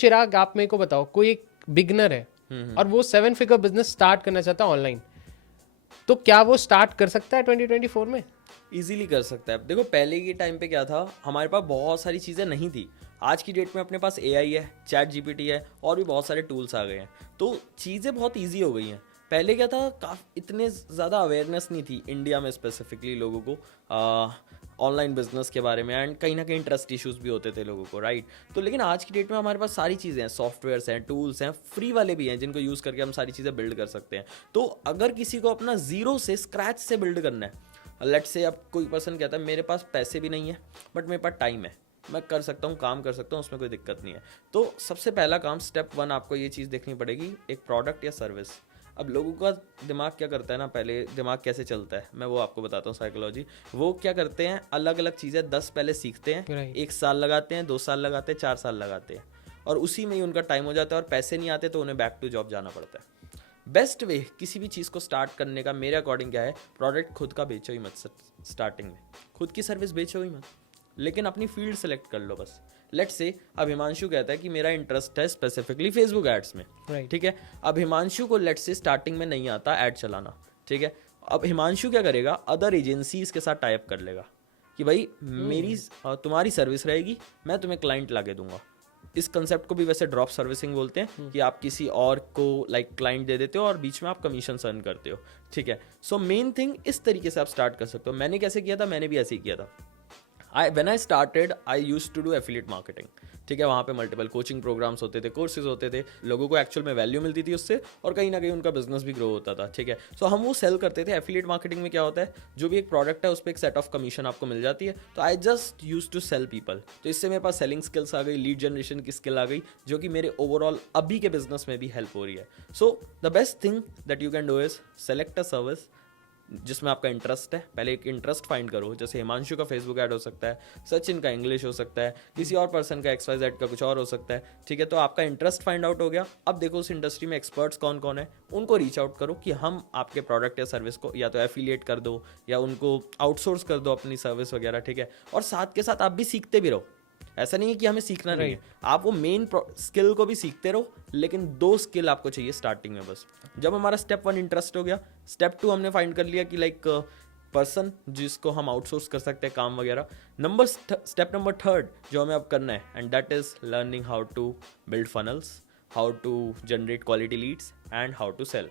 चिराग आप मेरे को बताओ, कोई एक बिगनर है और वो 7 फिगर बिजनेस स्टार्ट करना चाहता है ऑनलाइन, तो क्या वो स्टार्ट कर सकता है 2024 में? इजीली कर सकता है। देखो पहले के टाइम पे क्या था, हमारे पास बहुत सारी चीज़ें नहीं थी। आज की डेट में अपने पास AI है, चैट जीपीटी है और भी बहुत सारे टूल्स आ गए हैं, तो चीज़ें बहुत ईजी हो गई हैं। पहले क्या था, इतने ज़्यादा अवेयरनेस नहीं थी इंडिया में स्पेसिफिकली लोगों को ऑनलाइन बिजनेस के बारे में, एंड कहीं ना कहीं ट्रस्ट इश्यूज भी होते थे लोगों को, राइट। तो लेकिन आज की डेट में हमारे पास सारी चीज़ें हैं, सॉफ्टवेयर्स हैं, टूल्स हैं, फ्री वाले भी हैं जिनको यूज़ करके हम सारी चीज़ें बिल्ड कर सकते हैं। तो अगर किसी को अपना ज़ीरो से स्क्रैच से बिल्ड करना है, लेट से अब कोई पर्सन कहता है मेरे पास पैसे भी नहीं है बट मेरे पास टाइम है, मैं कर सकता हूँ, काम कर सकता हूँ, उसमें कोई दिक्कत नहीं है। तो सबसे पहला काम, स्टेप 1, आपको ये चीज़ देखनी पड़ेगी, एक प्रोडक्ट या सर्विस। अब लोगों का दिमाग क्या करता है ना, पहले दिमाग कैसे चलता है मैं वो आपको बताता हूँ, साइकोलॉजी। वो क्या करते हैं, अलग अलग चीज़ें 10 पहले सीखते हैं, Right. 1 साल लगाते हैं, 2 साल लगाते हैं, 4 साल लगाते हैं, और उसी में ही उनका टाइम हो जाता है और पैसे नहीं आते तो उन्हें बैक टू जॉब जाना पड़ता है। बेस्ट वे किसी भी चीज़ को स्टार्ट करने का मेरे अकॉर्डिंग क्या है, प्रोडक्ट खुद का बेचो ही मत स्टार्टिंग में, खुद की सर्विस बेचो ही मत, लेकिन अपनी फील्ड सेलेक्ट कर लो बस। लेट्स से अब हिमांशु कहता है कि मेरा इंटरेस्ट है स्पेसिफिकली फेसबुक एड्स में, Right. ठीक है। अब हिमांशु को लेट्स से स्टार्टिंग में नहीं आता ऐड चलाना, ठीक है। अब हिमांशु क्या करेगा, अदर एजेंसीज के साथ टाइप कर लेगा कि भाई मेरी तुम्हारी सर्विस रहेगी, मैं तुम्हें क्लाइंट ला के दूंगा। इस कंसेप्ट को भी वैसे ड्रॉप सर्विसिंग बोलते हैं, कि आप किसी और को लाइक क्लाइंट दे देते हो और बीच में आप कमीशन अर्न करते हो, ठीक है। सो मेन थिंग इस तरीके से आप स्टार्ट कर सकते हो। मैंने कैसे किया था, मैंने भी ऐसे ही किया था। When I started I used to do affiliate marketing, ठीक है। वहाँ पे मल्टीपल कोचिंग प्रोग्राम्स होते थे, कोर्सेज होते थे, लोगों को एक्चुअल में वैल्यू मिलती थी उससे, और कहीं ना कहीं उनका बिजनेस भी ग्रो होता था, ठीक है। सो हम वो सेल करते थे। एफिलिएट मार्केटिंग में क्या होता है, जो भी एक प्रोडक्ट है उस पर एक सेट ऑफ कमीशन आपको मिल जाती है। तो I just use to sell people, तो इससे मेरे पास सेलिंग स्किल्स आ गई, लीड जनरेशन की स्किल आ गई, जो कि मेरे ओवरऑल अभी के बिजनेस में भी हेल्प हो रही है। So the best thing that you can do is select a service जिसमें आपका इंटरेस्ट है। पहले एक इंटरेस्ट फाइंड करो, जैसे हिमांशु का फेसबुक ऐड हो सकता है, सचिन का इंग्लिश हो सकता है, किसी और पर्सन का XYZ का कुछ और हो सकता है, ठीक है। तो आपका इंटरेस्ट फाइंड आउट हो गया। अब देखो उस इंडस्ट्री में एक्सपर्ट्स कौन कौन है, उनको रीच आउट करो कि हम आपके प्रोडक्ट या सर्विस को या तो एफिलिएट कर दो या उनको आउटसोर्स कर दो अपनी सर्विस वगैरह, ठीक है। और साथ के साथ आप भी सीखते भी रहो, ऐसा नहीं है कि हमें सीखना नहीं है, आप वो मेन स्किल को भी सीखते रहो, लेकिन 2 स्किल आपको चाहिए स्टार्टिंग में बस। जब हमारा स्टेप 1 इंटरेस्ट हो गया, स्टेप 2 हमने फाइंड कर लिया कि लाइक पर्सन जिसको हम आउटसोर्स कर सकते हैं काम वगैरह। स्टेप नंबर 3 जो हमें अब करना है, and that is learning how to build funnels, how to generate quality leads and how to cell.